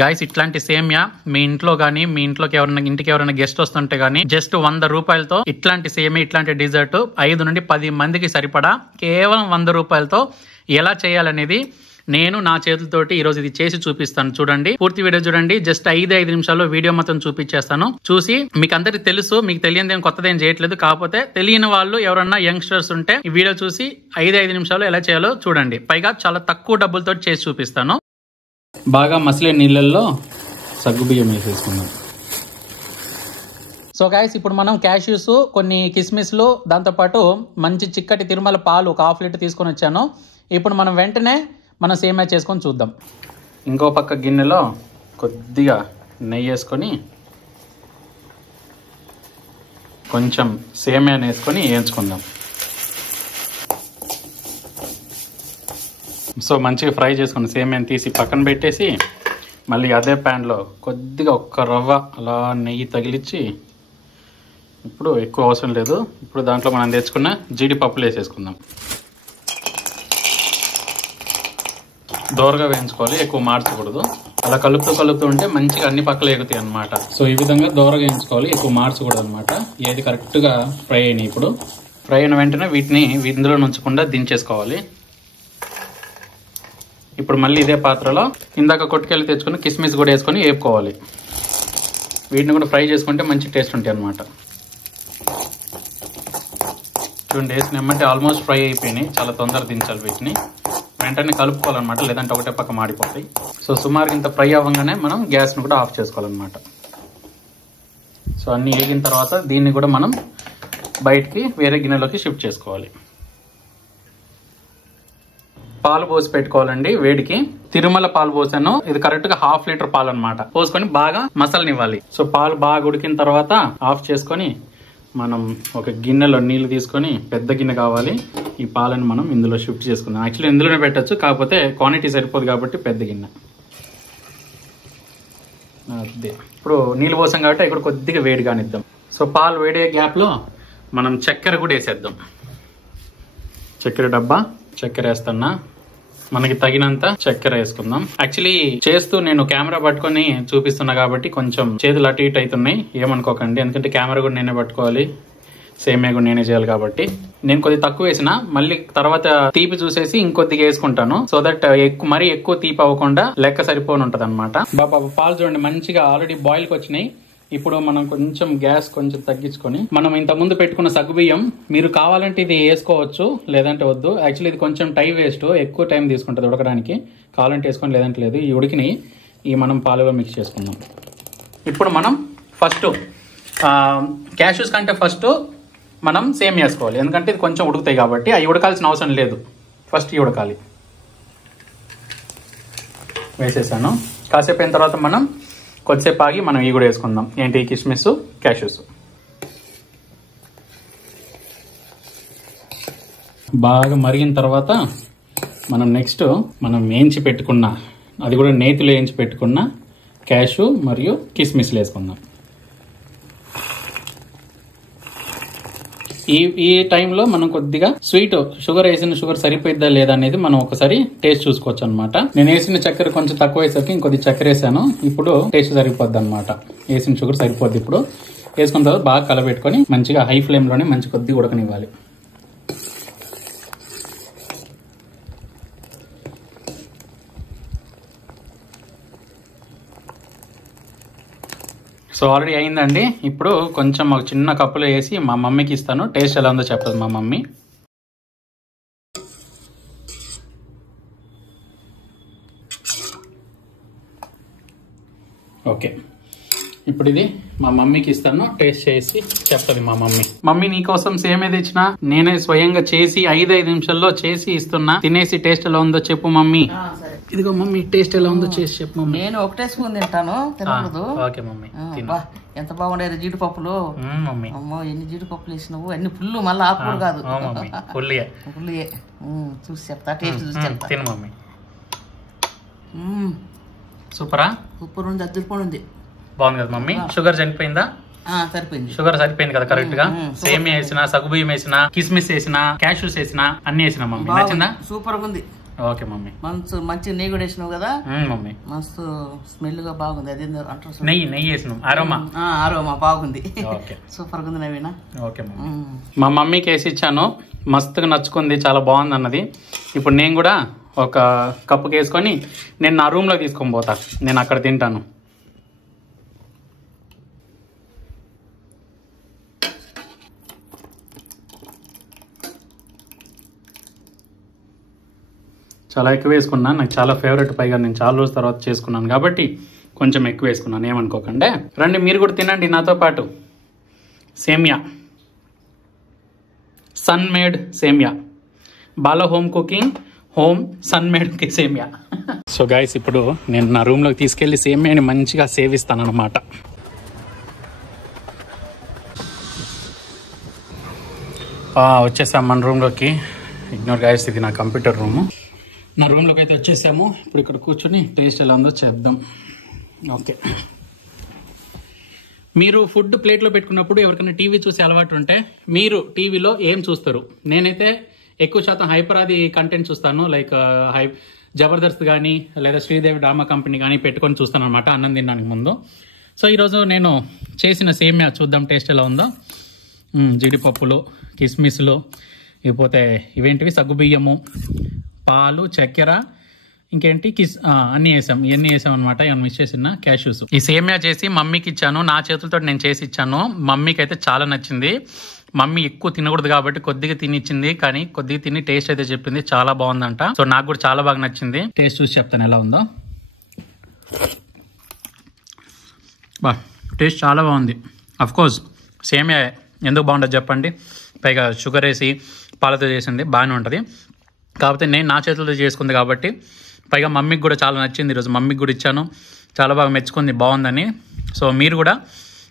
Guys ఇట్లాంటి సేమియా మీ ఇంట్లో గానీ మీ ఇంట్లోకి ఇంటికి ఎవరైనా గెస్ట్ వస్తుంటే గానీ జస్ట్ 100 రూపాయలతో ఇట్లాంటి సేమియా ఇట్లాంటి డిజర్ట్ 5 నుండి 10 మందికి సరిపడా కేవలం 100 రూపాయలతో ఎలా చేయాలనేది నేను నా చేతులతోటి ఈ రోజు ఇది చేసి చూపిస్తాను. చూడండి, పూర్తి వీడియో చూడండి. జస్ట్ 5 నిమిషాల్లో వీడియో మొత్తం చూపించేస్తాను. చూసి మీకు అందరికి తెలుసు, మీకు తెలియని కొత్తదేం చేయట్లేదు. కాకపోతే తెలియని వాళ్ళు ఎవరన్నా యంగ్స్టర్స్ ఉంటే ఈ వీడియో చూసి 5 నిమిషాల్లో ఎలా చేయాలో చూడండి. పైగా చాలా తక్కువ డబ్బులతో చేసి చూపిస్తాను. బాగా మసిలే నీళ్ళల్లో సగ్గుబియ్యం వేసేసుకుందాం. సో గైస్, ఇప్పుడు మనం క్యాష్యూస్, కొన్ని కిస్మిస్లు, దాంతోపాటు మంచి చిక్కటి తిరుమల పాలు ఒక 1/2 లీటర్ తీసుకొని వచ్చాను. ఇప్పుడు మనం వెంటనే మనం సేమియా చేసుకొని చూద్దాం. ఇంకో పక్క గిన్నెలో కొద్దిగా నెయ్యి వేసుకొని కొంచెం సేమియాని వేసుకొని వేయించుకుందాం. సో మంచిగా ఫ్రై చేసుకుని సేమియాని తీసి పక్కన పెట్టేసి మళ్ళీ అదే ప్యాన్లో కొద్దిగా ఒక్క రవ్వ అలా నెయ్యి తగిలించి, ఇప్పుడు ఎక్కువ అవసరం లేదు, ఇప్పుడు దాంట్లో మనం తెచ్చుకున్న జీడిపప్పులు వేసేసుకుందాం. దోరగా వేయించుకోవాలి, ఎక్కువ మార్చకూడదు. అలా కలుపుతూ ఉంటే మంచిగా అన్ని పక్కలు ఎగుతాయి అనమాట. సో ఈ విధంగా దోరగా వేయించుకోవాలి, ఎక్కువ మార్చకూడదు అనమాట. ఏది కరెక్ట్గా ఫ్రై అయినాయి. ఇప్పుడు ఫ్రై అయిన వెంటనే వీటిని ఇందులో నుంచకుండా దించేసుకోవాలి. ఇప్పుడు మళ్ళీ ఇదే పాత్రలో ఇందాక కొట్టుకెళ్ళి తెచ్చుకుని కిస్మిస్ కూడా వేసుకొని వేపుకోవాలి. వీటిని కూడా ఫ్రై చేసుకుంటే మంచి టేస్ట్ ఉంటాయి అనమాట. చూడండి, వేసినమ్మంటే ఆల్మోస్ట్ ఫ్రై అయిపోయినాయి. చాలా తొందరగా దించాలి. వీటిని వెంటనే కలుపుకోవాలన్నమాట, లేదంటే ఒకటే పక్క మాడిపోతాయి. సో సుమారు ఇంత ఫ్రై అవ్వగానే మనం గ్యాస్ను కూడా ఆఫ్ చేసుకోవాలన్నమాట. సో అన్నీ వేగిన తర్వాత దీన్ని కూడా మనం బయటికి వేరే గిన్నెలోకి షిఫ్ట్ చేసుకోవాలి. పాలు పోసి పెట్టుకోవాలండి వేడికి. తిరుమల పాలు పోసాను, ఇది కరెక్ట్గా 1/2 లీటర్ పాలు అనమాట. పోసుకొని బాగా మసలనివ్వాలి. సో పాలు బాగా ఉడికిన తర్వాత ఆఫ్ చేసుకొని మనం ఒక గిన్నెలో నీళ్లు తీసుకొని, పెద్ద గిన్నె కావాలి, ఈ పాలను మనం ఇందులో షిఫ్ట్ చేసుకుందాం. యాక్చువల్లీ ఇందులోనే పెట్టచ్చు, కాకపోతే క్వాంటిటీ సరిపోదు కాబట్టి పెద్ద గిన్నె. అదే ఇప్పుడు నీళ్ళు పోసాం కాబట్టి ఇక్కడ కొద్దిగా వేడి కానిద్దాం. సో పాలు వేడే గ్యాప్లో మనం చక్కెర కూడా వేసేద్దాం. చక్కెర డబ్బా చక్కెర వేస్తున్నా, మనకి తగినంత చక్కెర వేసుకుందాం. యాక్చువల్లీ చేస్తూ నేను కెమెరా పట్టుకొని చూపిస్తున్నా కాబట్టి కొంచెం చేతులు అటు ఇటు అవుతున్నాయి, ఏమనుకోకండి. ఎందుకంటే కెమెరా కూడా నేనే పట్టుకోవాలి, సేమియా కూడా నేనే చేయాలి కాబట్టి. నేను కొద్దిగా తక్కువ వేసిన, మళ్ళీ తర్వాత తీపి చూసేసి ఇంకొద్దిగా వేసుకుంటాను. సో దట్ మరీ ఎక్కువ తీపి అవ్వకుండా లెక్క సరిపోని ఉంటది అనమాట. బాబా పాలు చూడండి మంచిగా ఆల్రెడీ బాయిల్కి వచ్చినాయి. ఇప్పుడు మనం కొంచెం గ్యాస్ కొంచెం తగ్గించుకొని, మనం ఇంత ముందు పెట్టుకున్న సగ్గుబియ్యం మీరు కావాలంటే ఇది వేసుకోవచ్చు, లేదంటే వద్దు. యాక్చువల్లీ ఇది కొంచెం టైం వేస్ట్, ఎక్కువ టైం తీసుకుంటుంది ఉడకడానికి. కావాలంటే వేసుకొని, లేదంటే లేదు. ఈ ఉడికిని ఈ మనం పాలుగా మిక్స్ చేసుకుందాం. ఇప్పుడు మనం ఫస్ట్ క్యాష్యూస్ కంటే ఫస్ట్ మనం సేమియా వేసుకోవాలి, ఎందుకంటే ఇది కొంచెం ఉడుకుతాయి కాబట్టి. అవి ఉడకాల్సిన అవసరం లేదు, ఫస్ట్ ఇవి ఉడకాలి. వేసేసాను. కాసేపు అయిన తర్వాత మనం కొద్దిసేపు ఆగి మనం ఇవి కూడా వేసుకుందాం. ఏంటి? కిస్మిస్, క్యాష్యూస్. బాగా మరిగిన తర్వాత మనం నెక్స్ట్ మనం వేయించి పెట్టుకున్న, అది కూడా నేతిలో వేయించి పెట్టుకున్న క్యాష్యూ మరియు కిస్మిస్లు వేసుకుందాం. ఈ టైంలో మనం కొద్దిగా స్వీట్ షుగర్ వేసిన షుగర్ సరిపోయిద్దా లేదా అనేది మనం ఒకసారి టేస్ట్ చూసుకోవచ్చు అనమాట. నేను వేసిన చక్కెర కొంచెం తక్కువ వేసరికి ఇంకొద్ది చక్కెర వేసాను. ఇప్పుడు టేస్ట్ సరిపోద్ది అనమాట. వేసిన షుగర్ సరిపోద్ది. ఇప్పుడు వేసుకున్న తర్వాత బాగా కలబెట్టుకొని మంచిగా హై ఫ్లేమ్ లోనే మంచి కొద్దిగా ఉడకనివ్వాలి. సో ఆల్రెడీ అయిందండి. ఇప్పుడు కొంచెం ఒక చిన్న కప్పులో వేసి మా మమ్మీకి ఇస్తాను. టేస్ట్ ఎలా ఉందో చెప్పదు మా మమ్మీ. ఓకే, ఇప్పుడు ఇది మా మమ్మీకి ఇస్తాను, టేస్ట్ చేసి చెప్తుంది మా మమ్మీ. మమ్మీ నీకోసం సేమే తెచ్చినా, నేనే స్వయంగా చేసి 5 నిమిషాల్లో చేసి ఇస్తున్నా, తినేసి టేస్ట్ ఎలా ఉందో చెప్పు మమ్మీ. ఇదిగో మమ్మీ, టేస్ట్ ఎలా ఉందో చేసి చెప్పు మమ్మీ. నేను ఒకటే స్పూన్ తింటాను, తినకూడదు. Okay mummy. ఎంత బాగుండేది జీడిపప్పులు. మమ్మీ అమ్మో, ఎన్ని జీడిపప్పులు వేసినావు, అన్ని పుల్లు, మళ్ళీ ఆకులు కాదు, పుల్లియే. చూసి చెప్తా, టేస్ట్ చూసి చెప్తా. తిను మమ్మీ. సూపరా? సూపర్ ఉంది, అద్దరిపోయి ఉంది. బాగుంది కదా మమ్మీ? షుగర్ చనిపోయిందా? సరిపోయింది. షుగర్ సరిపోయింది కదా కరెక్ట్ గా. సేమియా వేసిన, సగ్గుబియ్యం వేసిన, కిస్మిస్ వేసిన, క్యాష్యూస్ వేసిన, అన్ని వేసిన మమ్మీ. నచ్చిందా? సూపర్ గా ఉంది. Okay mummy. మంచి నెయ్యి కూడా వేసినావు కదా మమ్మీ. మస్తు స్మెల్ గా బాగుంది. అది అంటారు నెయ్యి వేసినాం. అరోమా బాగుంది. ఓకే సూపర్ గా ఉంది నవీనా. Okay mummy. మా మమ్మీకి వేసి ఇచ్చాను, మస్తుగా నచ్చుకుంది, చాలా బాగుంది అన్నది. ఇప్పుడు నేను కూడా ఒక కప్పుకి వేసుకొని నేను నా రూమ్లో తీసుకొని పోతా, నేను అక్కడ తింటాను. చాలా ఎక్కువ వేసుకున్నాను, నాకు చాలా ఫేవరెట్. పైగా నేను చాలా రోజుల తర్వాత చేసుకున్నాను కాబట్టి కొంచెం ఎక్కువ వేసుకున్నాను, ఏమనుకోకండి. రండి మీరు కూడా తినండి నాతో పాటు. సేమియా, సన్ మేడ్ సేమియా, Bala home cooking, home sun made సేమియా. సో గైస్, ఇప్పుడు నేను నా రూమ్లోకి తీసుకెళ్ళి సేమియాని మంచిగా సేవిస్తాను అనమాట. వచ్చేసాం మన రూమ్లోకి. ఇగ్నోర్ గైస్, ఇది నా కంప్యూటర్ రూము. నా రూమ్లోకి అయితే వచ్చేసాము. ఇప్పుడు ఇక్కడ కూర్చొని టేస్ట్ ఎలా ఉందో చెప్దాం. ఓకే, మీరు ఫుడ్ ప్లేట్లో పెట్టుకున్నప్పుడు ఎవరికైనా టీవీ చూసే అలవాటు ఉంటే మీరు టీవీలో ఏం చూస్తారు? నేనైతే ఎక్కువ శాతం హైపరాది కంటెంట్ చూస్తాను. లైక్ జబర్దస్త్ కానీ లేదా శ్రీదేవి డ్రామా కంపెనీ కానీ పెట్టుకొని చూస్తాను అనమాట అన్నం తినడానికి ముందు. సో ఈరోజు నేను చేసిన సేమియా చూద్దాం టేస్ట్ ఎలా ఉందో. జీడిపప్పులు, కిస్మిస్లు, ఇకపోతే ఇవేంటివి సగ్గుబియ్యము, పాలు, చక్కెర, ఇంకేంటి అన్నీ వేసాం. ఇవన్నీ వేసాం అనమాట. ఏమైనా మిస్ చేసిన క్యాష్యూస్. ఈ సేమియా చేసి మమ్మీకి ఇచ్చాను, నా చేతులతో నేను చేసి ఇచ్చాను. మమ్మీకి అయితే చాలా నచ్చింది. మమ్మీ ఎక్కువ తినకూడదు కాబట్టి కొద్దిగా తినిచ్చింది, కానీ కొద్దిగా తిని టేస్ట్ అయితే చెప్పింది చాలా బాగుందంట. సో నాకు కూడా చాలా బాగా నచ్చింది. టేస్ట్ చూసి చెప్తాను ఎలా ఉందో. టేస్ట్ చాలా బాగుంది. అఫ్కోర్స్ సేమియా ఎందుకు బాగుంటుంది చెప్పండి, పైగా షుగర్ వేసి పాలతో చేసింది, బాగానే ఉంటుంది. కాకపోతే నేను నా చేతులతో చేసుకుంది కాబట్టి, పైగా మమ్మీకి కూడా చాలా నచ్చింది. ఈరోజు మమ్మీకి కూడా ఇచ్చాను, చాలా బాగా మెచ్చుకుంది, బాగుందని. సో మీరు కూడా,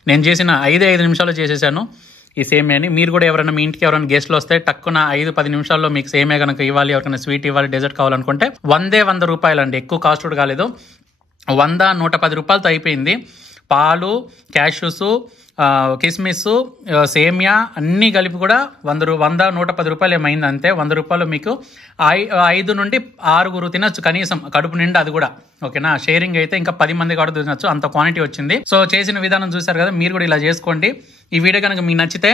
నేను చేసిన 5 నిమిషాల్లో చేసేసాను ఈ సేమియాని. మీరు కూడా ఎవరైనా మీ ఇంటికి ఎవరైనా గెస్ట్లు వస్తే టక్కున 5-10 నిమిషాల్లో మీకు సేమియా కనుక ఇవ్వాలి, ఎవరికైనా స్వీట్ ఇవ్వాలి, డెజర్ట్ కావాలనుకుంటే 100 రూపాయలు అండి. ఎక్కువ కాస్ట్ కూడా కాలేదు, 110 రూపాయలతో అయిపోయింది. పాలు, క్యాష్యూస్, కిస్మిస్, సేమియా అన్నీ కలిపి కూడా 110 రూపాయలు ఏమైంది అంతే. 100 రూపాయలు మీకు 5 నుండి 6 తినొచ్చు కనీసం, కడుపు నిండా. అది కూడా ఓకేనా. షేరింగ్ అయితే ఇంకా 10 మంది కూడా తినొచ్చు, అంత క్వాంటిటీ వచ్చింది. సో చేసిన విధానం చూసారు కదా, మీరు కూడా ఇలా చేసుకోండి. ఈ వీడియో కనుక మీకు నచ్చితే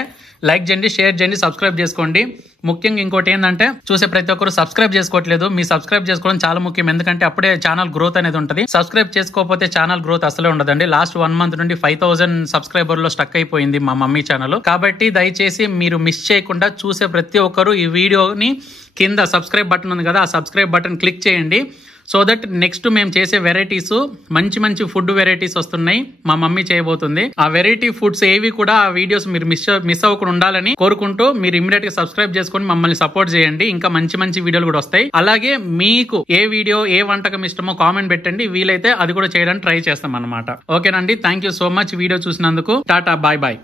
లైక్ చేయండి, షేర్ చేయండి, సబ్స్క్రైబ్ చేసుకోండి. ముఖ్యంగా ఇంకోటి ఏంటంటే, చూసే ప్రతి ఒక్కరు సబ్స్క్రైబ్ చేసుకోవట్లేదు. మీ సబ్స్క్రైబ్ చేసుకోవడం చాలా ముఖ్యం, ఎందుకంటే అప్పుడే ఛానల్ గ్రోత్ అనేది ఉంటుంది. సబ్స్క్రైబ్ చేసుకోకపోతే ఛానల్ గ్రోత్ అసలే ఉండదండి. లాస్ట్ 1 మంత్ నుండి 5000 సబ్స్క్రైబర్లో స్టక్ అయిపోయింది మా మమ్మీ ఛానల్. కాబట్టి దయచేసి మీరు మిస్ చేయకుండా చూసే ప్రతి ఒక్కరు ఈ వీడియోని కింద సబ్స్క్రైబ్ బటన్ ఉంది కదా, ఆ సబ్స్క్రైబ్ బటన్ క్లిక్ చేయండి. సో దట్ నెక్స్ట్ మేము చేసే వెరైటీస్, మంచి ఫుడ్ వెరైటీస్ వస్తున్నాయి, మా మమ్మీ చేయబోతుంది. ఆ వెరైటీ ఫుడ్స్ ఏవి కూడా ఆ వీడియోస్ మీరు మిస్ అవ్వకుండా ఉండాలని కోరుకుంటూ, మీరు ఇమ్మీడియట్ గా సబ్స్క్రైబ్ చేసుకొని మమ్మల్ని సపోర్ట్ చేయండి. ఇంకా మంచి వీడియోలు కూడా వస్తాయి. అలాగే మీకు ఏ వీడియో, ఏ వంటకం ఇష్టమో కామెంట్ పెట్టండి, వీలైతే అది కూడా చేయడానికి ట్రై చేస్తాం అన్నమాట. ఓకేనండి, thank you so much video చూసినందుకు. Tata, bye bye.